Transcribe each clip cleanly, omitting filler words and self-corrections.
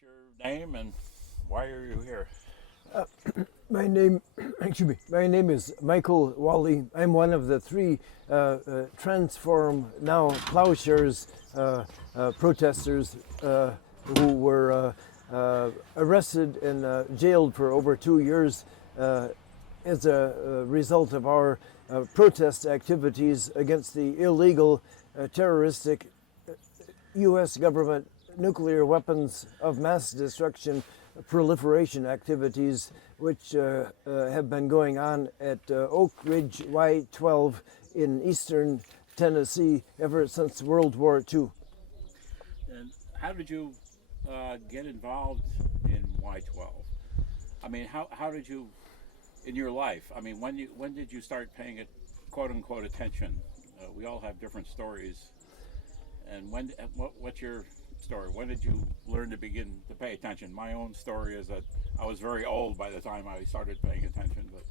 What's your name and why are you here? My name, my name is Michael Walli. I'm one of the three Transform Now Plowshares protesters who were arrested and jailed for over 2 years as a result of our protest activities against the illegal, terroristic U.S. government nuclear weapons of mass destruction proliferation activities which have been going on at Oak Ridge Y12 in eastern Tennessee ever since World War II. And how did you get involved in Y12? I mean, how did you, in your life, I mean, when did you start paying it, quote unquote, attention? We all have different stories. And what's your story? When did you learn to begin to pay attention? My own story is that I was very old by the time I started paying attention, but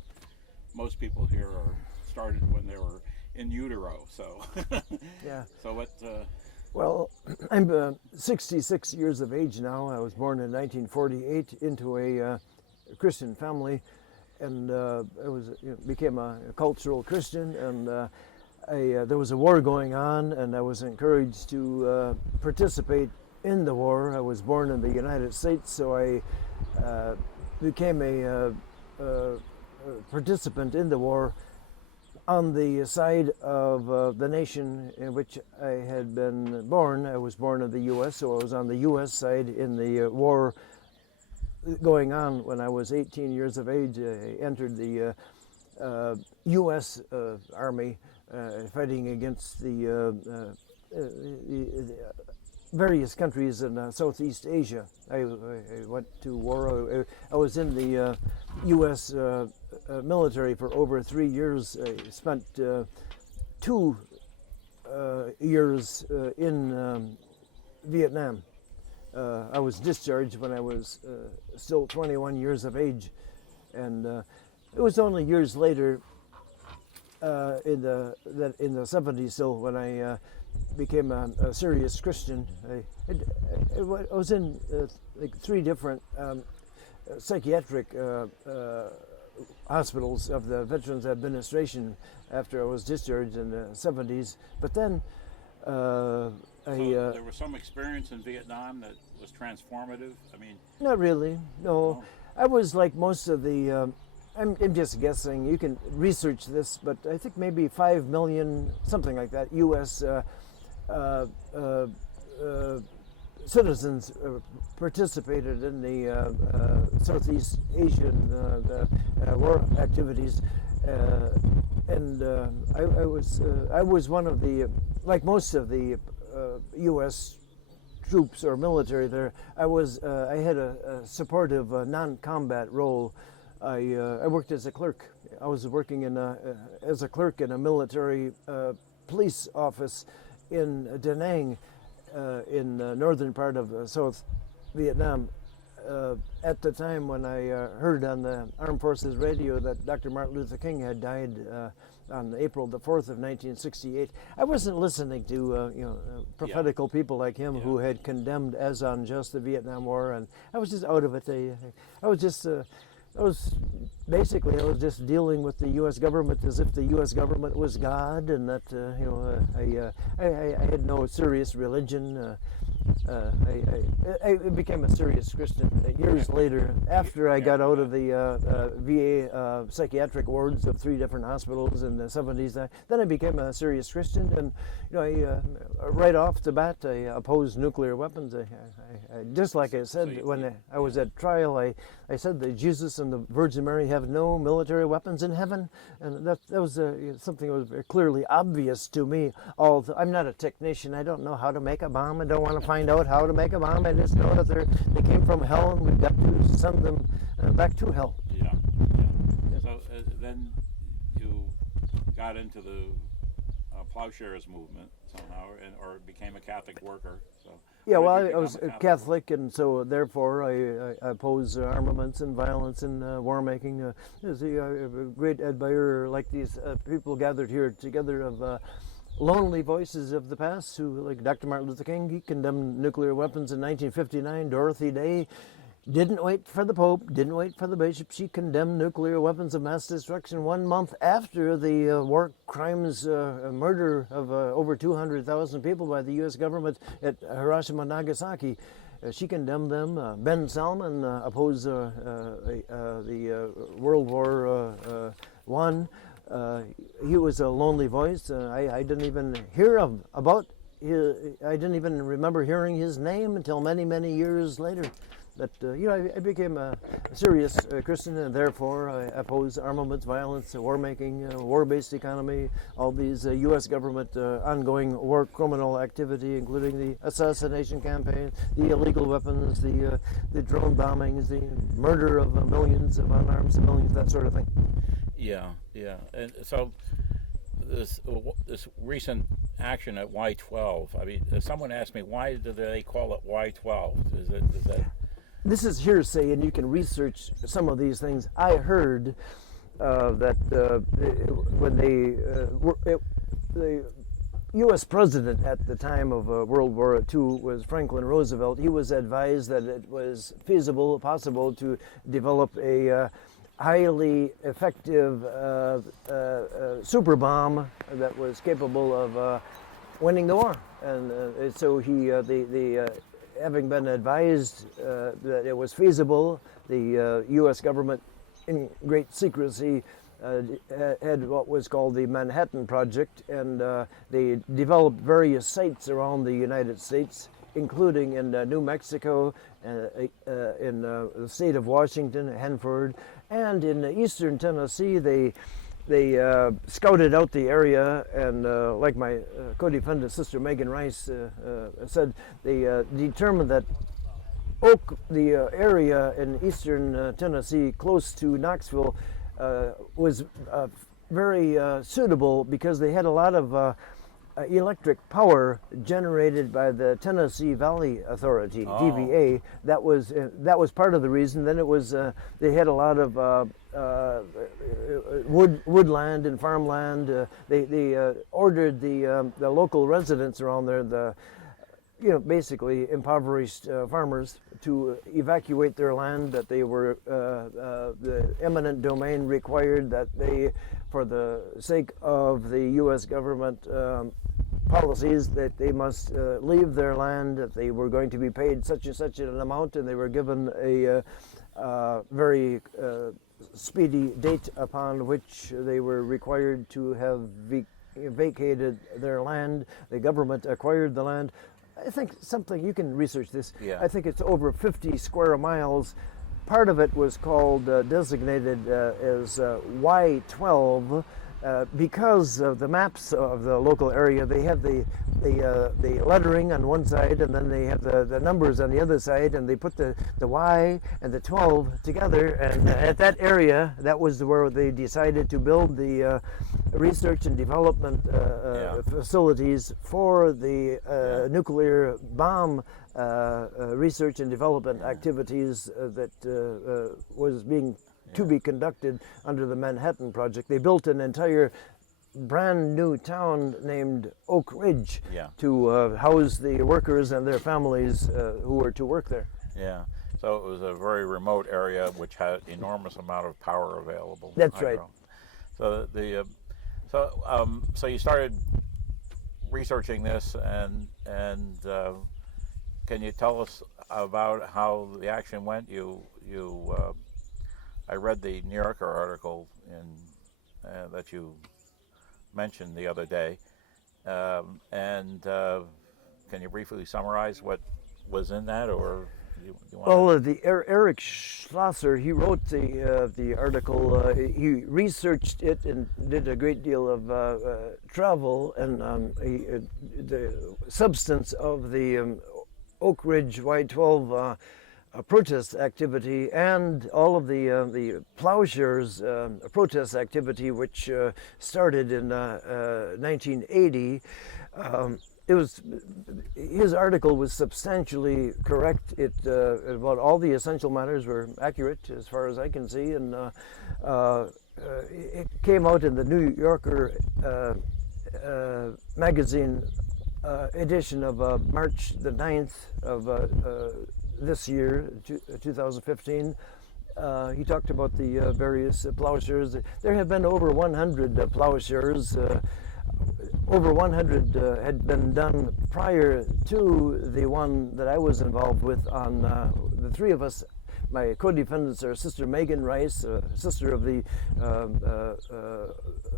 most people here started when they were in utero. So, Yeah. So what? Well, I'm 66 years of age now. I was born in 1948 into a Christian family, and became a cultural Christian, and there was a war going on, and I was encouraged to participate in the war. I was born in the United States, so I became a participant in the war on the side of the nation in which I had been born. I was born in the U.S., so I was on the U.S. side in the war going on. When I was 18 years of age, I entered the U.S. Army, fighting against the various countries in Southeast Asia. I went to war. I was in the U.S. Military for over 3 years. I spent 2 years in Vietnam. I was discharged when I was still 21 years of age, and it was only years later, in the 70s, still, when I became a serious Christian. I was in like 3 different psychiatric hospitals of the Veterans Administration after I was discharged in the 70s. But then So there was some experience in Vietnam that was transformative. I mean, not really, no. I was like most of the, I'm just guessing, you can research this, but I think maybe 5 million, something like that, U.S. Citizens participated in the Southeast Asian war activities, and I was one of the, like most of the U.S. troops or military there. I had a supportive non-combat role. I worked as a clerk. I was working as a clerk in a military police office in Da Nang, in the northern part of South Vietnam. At the time when I heard on the Armed Forces radio that Dr. Martin Luther King had died on April the 4th of 1968, I wasn't listening to prophetical people like him who had condemned as unjust the Vietnam War, and I was just out of it. I was just dealing with the U.S. government as if the U.S. government was God, and that I had no serious religion. I became a serious Christian years later, after I got out of the VA psychiatric wards of 3 different hospitals in the 70s. Then I became a serious Christian, and right off the bat, I opposed nuclear weapons. I just like I said when I was at trial, I said that Jesus and the Virgin Mary have no military weapons in heaven, and that was something that was very clearly obvious to me. I'm not a technician. I don't know how to make a bomb. I don't want to find out how to make a bomb. I just know that they came from hell, and we've got to send them back to hell. Yeah. So then you got into the Plowshares movement somehow, or became a Catholic worker. So yeah, well, I was a Catholic, and so therefore I oppose armaments and violence and war making. There's a great admirer, like these people gathered here together, of lonely voices of the past, who, like Dr. Martin Luther King, he condemned nuclear weapons in 1959. Dorothy Day didn't wait for the Pope, didn't wait for the bishop. She condemned nuclear weapons of mass destruction 1 month after the war crimes, murder of over 200,000 people by the U.S. government at Hiroshima and Nagasaki. She condemned them. Ben Salmon opposed the World War I. He was a lonely voice. I didn't even hear about his, I didn't even remember hearing his name until many, many years later. But I became a serious Christian, and therefore I oppose armaments, violence, war-making, war-based economy, all these U.S. government ongoing war criminal activity, including the assassination campaign, the illegal weapons, the drone bombings, the murder of millions of unarmed civilians, that sort of thing. Yeah, and so this recent action at Y12. I mean, someone asked me, why do they call it Y12? Is that? This is hearsay, and you can research some of these things. I heard that when the U.S. president at the time of World War II was Franklin Roosevelt, he was advised that it was feasible, possible to develop a highly effective super bomb that was capable of winning the war. And so he, having been advised that it was feasible, the U.S. government, in great secrecy, had what was called the Manhattan Project, and they developed various sites around the United States, including in New Mexico, in the state of Washington, Hanford, and in eastern Tennessee. They scouted out the area, and like my co-defendant, Sister Megan Rice, said, they determined that the area in eastern Tennessee, close to Knoxville, was very suitable because they had a lot of electric power generated by the Tennessee Valley Authority, TVA. That was part of the reason. Then it was they had a lot of woodland and farmland. They ordered the local residents around there, basically impoverished farmers, to evacuate their land. That they were the eminent domain required that they, for the sake of the U.S. government policies, that they must leave their land, that they were going to be paid such and such an amount, and they were given a very speedy date upon which they were required to have vacated their land. The government acquired the land. I think something, you can research this. Yeah. I think it's over 50 square miles. Part of it was called, designated as Y12, because of the maps of the local area. They have the lettering on one side, and then they have the numbers on the other side, and they put the Y and the 12 together. And at that area, that was where they decided to build the research and development facilities for the nuclear bomb research and development activities that was to be conducted under the Manhattan Project. They built an entire brand new town named Oak Ridge to house the workers and their families who were to work there. Yeah. So it was a very remote area which had enormous amount of power available. That's right. So so you started researching this, and can you tell us about how the action went? I read the New Yorker article that you mentioned the other day, and can you briefly summarize what was in that, or you want the Eric Schlosser, he wrote the article. He researched it and did a great deal of travel, and the substance of the Oak Ridge Y12 protest activity, and all of the Plowshares protest activity, which started in 1980. His article was substantially correct. About all the essential matters were accurate as far as I can see, and it came out in the New Yorker magazine edition of March the 9th of this year, 2015. He talked about the various plowshares. There have been over 100 plowshares. Over 100 had been done prior to the one that I was involved with. On the three of us, my co-defendants are Sister Megan Rice, sister of the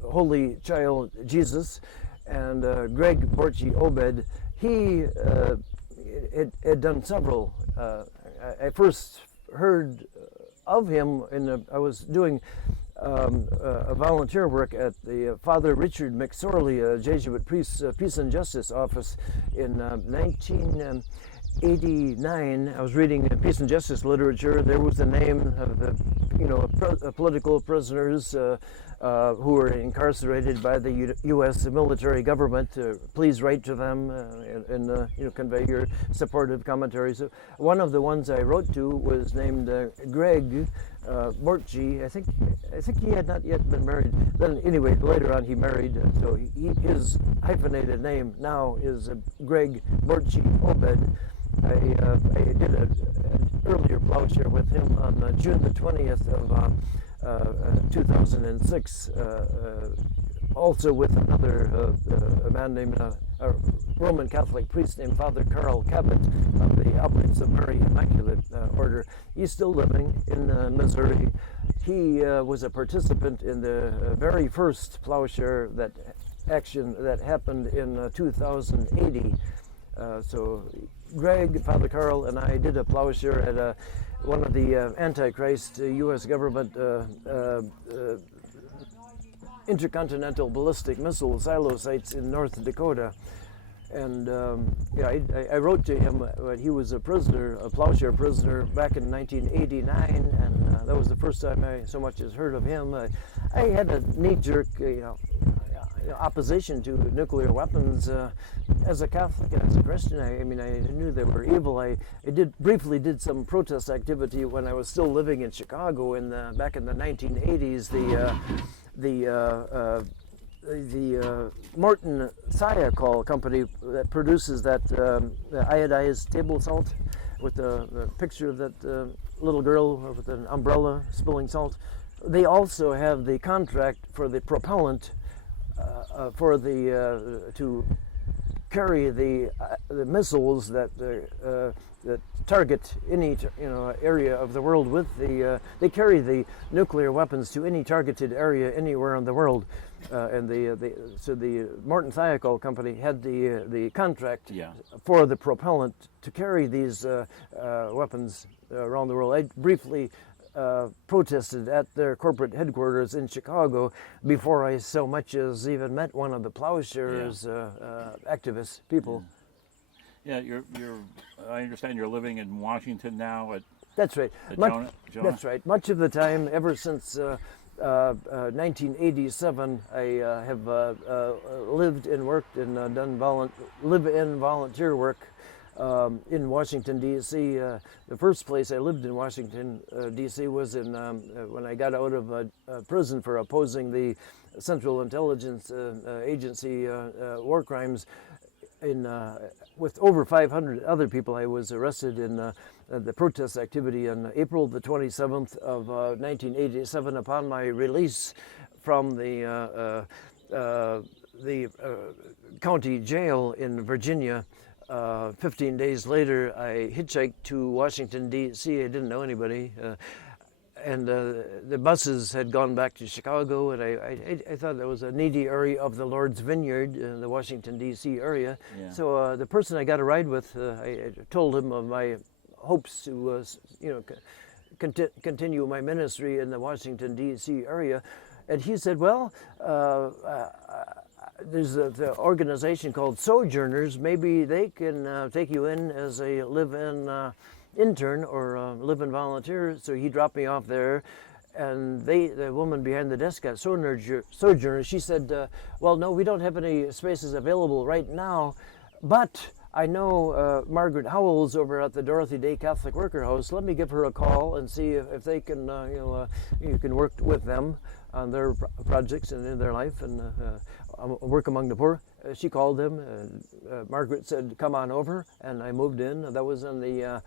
Holy Child Jesus, and Greg Borchi Obed. He had done several. I first heard of him I was doing a volunteer work at the Father Richard McSorley, Jesuit priest, Peace and Justice office in 1989. I was reading Peace and Justice literature. There was the name of the, political prisoners who were incarcerated by the U.S. military government. Please write to them and convey your supportive commentary. So one of the ones I wrote to was named Greg Borchi. I think he had not yet been married. Then anyway, later on he married. So his hyphenated name now is Greg Borchi Obed. I did an earlier plowshare with him on June the 20th of 2006, also with another a man named a Roman Catholic priest named Father Carl Cabot of the Oblates of Mary Immaculate Order. He's still living in Missouri. He was a participant in the very first plowshare action that happened in 2080. So Greg, Father Carl, and I did a plowshare at one of the Antichrist U.S. government intercontinental ballistic missile silo sites in North Dakota. And I wrote to him when he was a prisoner, a plowshare prisoner, back in 1989, and that was the first time I so much as heard of him. I had a knee-jerk, opposition to nuclear weapons as a Catholic and as a Christian. I knew they were evil. I briefly did some protest activity when I was still living in Chicago back in the 1980s. The Morton Thiokol company that produces that iodized table salt with the picture of that little girl with an umbrella spilling salt. They also have the contract for the propellant to carry the missiles that target any area of the world with they carry the nuclear weapons to any targeted area anywhere in the world, and so the Morton Thiokol company had the contract for the propellant to carry these weapons around the world. I briefly protested at their corporate headquarters in Chicago before I so much as even met one of the plowshares activist people. Yeah, I understand you're living in Washington now. That's right. Jonah? That's right. Much of the time, ever since 1987, I have lived and worked and done live-in volunteer work in Washington, D.C. The first place I lived in Washington, D.C. was when I got out of prison for opposing the Central Intelligence Agency war crimes. With over 500 other people, I was arrested in the protest activity on April the 27th of 1987 upon my release from the county jail in Virginia. 15 days later, I hitchhiked to Washington, D.C. I didn't know anybody. And the buses had gone back to Chicago, and I thought that was a needy area of the Lord's Vineyard in the Washington, D.C. area. Yeah. So the person I got a ride with, I told him of my hopes to, continue my ministry in the Washington, D.C. area. And he said, well, there's the organization called Sojourners. Maybe they can take you in as a live-in intern or live-in volunteer. So he dropped me off there, and the woman behind the desk at Sojourners, she said, well, no, we don't have any spaces available right now, but I know Margaret Howells over at the Dorothy Day Catholic Worker House. Let me give her a call and see if they can, you can work with them on their projects and in their life and work among the poor. She called them. Margaret said, "Come on over," and I moved in. That was on the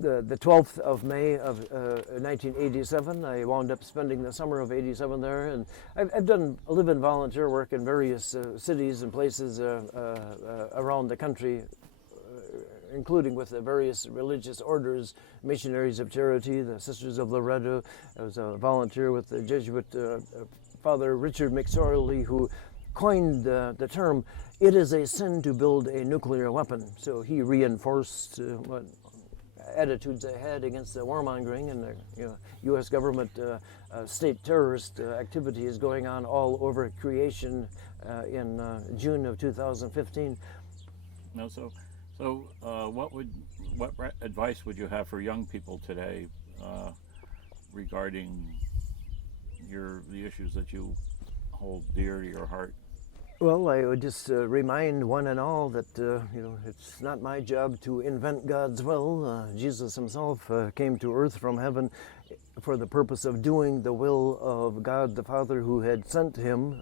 12th of May of 1987. I wound up spending the summer of '87 there, and I've done live-in volunteer work in various cities and places around the country, including with the various religious orders, Missionaries of Charity, the Sisters of Loretto. I was a volunteer with the Jesuit Father Richard McSorley, who coined the term, "It is a sin to build a nuclear weapon." So he reinforced what attitudes I had against the warmongering and the U.S. government state terrorist activities going on all over creation in June of 2015. No, so what advice would you have for young people today regarding the issues that you hold dear to your heart? Well, I would just remind one and all that it's not my job to invent God's will. Jesus himself came to earth from heaven for the purpose of doing the will of God the Father who had sent him.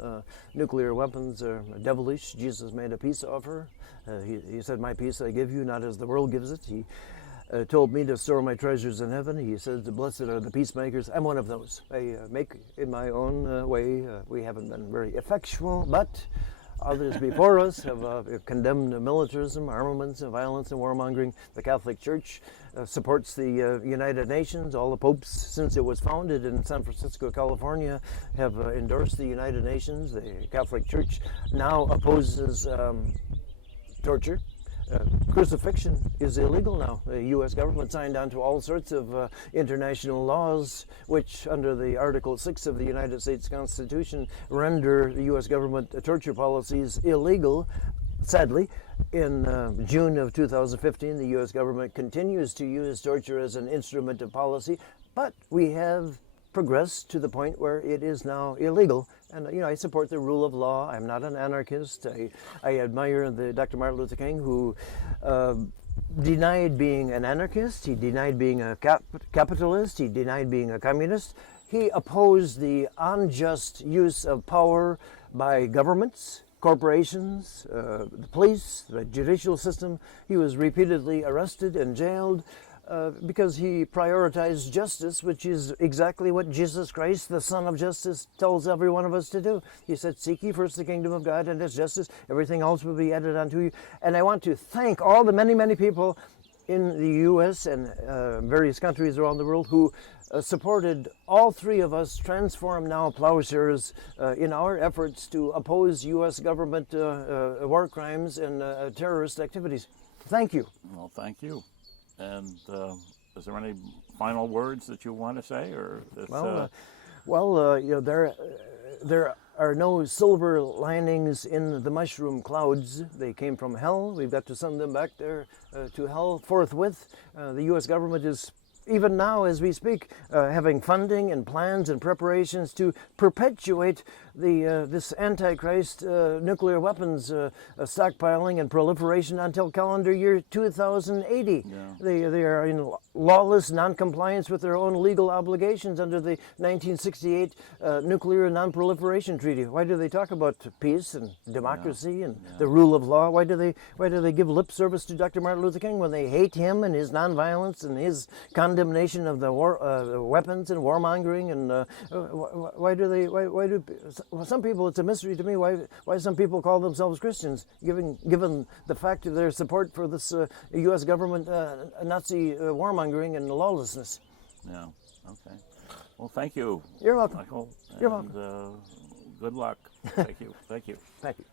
Nuclear weapons are devilish. Jesus made a peace offer. He said, "My peace I give you, not as the world gives it." He told me to store my treasures in heaven. He says, "The blessed are the peacemakers." I'm one of those. I make in my own way. We haven't been very effectual, but others before us have condemned militarism, armaments, and violence and warmongering. The Catholic Church supports the United Nations. All the popes, since it was founded in San Francisco, California, have endorsed the United Nations. The Catholic Church now opposes torture. Crucifixion is illegal now. The U.S. government signed on to all sorts of international laws, which under the Article 6 of the United States Constitution render the U.S. government torture policies illegal. Sadly, in June of 2015, the U.S. government continues to use torture as an instrument of policy, but we have progressed to the point where it is now illegal. And I support the rule of law. I'm not an anarchist. I admire Dr. Martin Luther King, who denied being an anarchist. He denied being a capitalist. He denied being a communist. He opposed the unjust use of power by governments, corporations, the police, the judicial system. He was repeatedly arrested and jailed because he prioritized justice, which is exactly what Jesus Christ, the Son of Justice, tells every one of us to do. He said, "Seek ye first the kingdom of God and his justice, everything else will be added unto you." And I want to thank all the many, many people in the U.S. and various countries around the world who supported all three of us, Transform Now Plowshares, in our efforts to oppose U.S. government war crimes and terrorist activities. Thank you. Well, thank you. And is there any final words that you want to say, or there are no silver linings in the mushroom clouds. They came from hell. We've got to send them back there to hell forthwith. The U.S. government is, even now as we speak, having funding and plans and preparations to perpetuate this Antichrist nuclear weapons stockpiling and proliferation until calendar year 2080. Yeah. They are in lawless non-compliance with their own legal obligations under the 1968 Nuclear Non-Proliferation Treaty. Why do they talk about peace and democracy and the rule of law? Why do they give lip service to Dr. Martin Luther King when they hate him and his nonviolence and his condemnation of the war weapons and warmongering? And why do some people, it's a mystery to me why some people call themselves Christians, given the fact of their support for this U.S. government Nazi warmongering and lawlessness. Yeah. Okay. Well, thank you. You're welcome. Michael. You're welcome. Good luck. Thank you. Thank you. Thank you.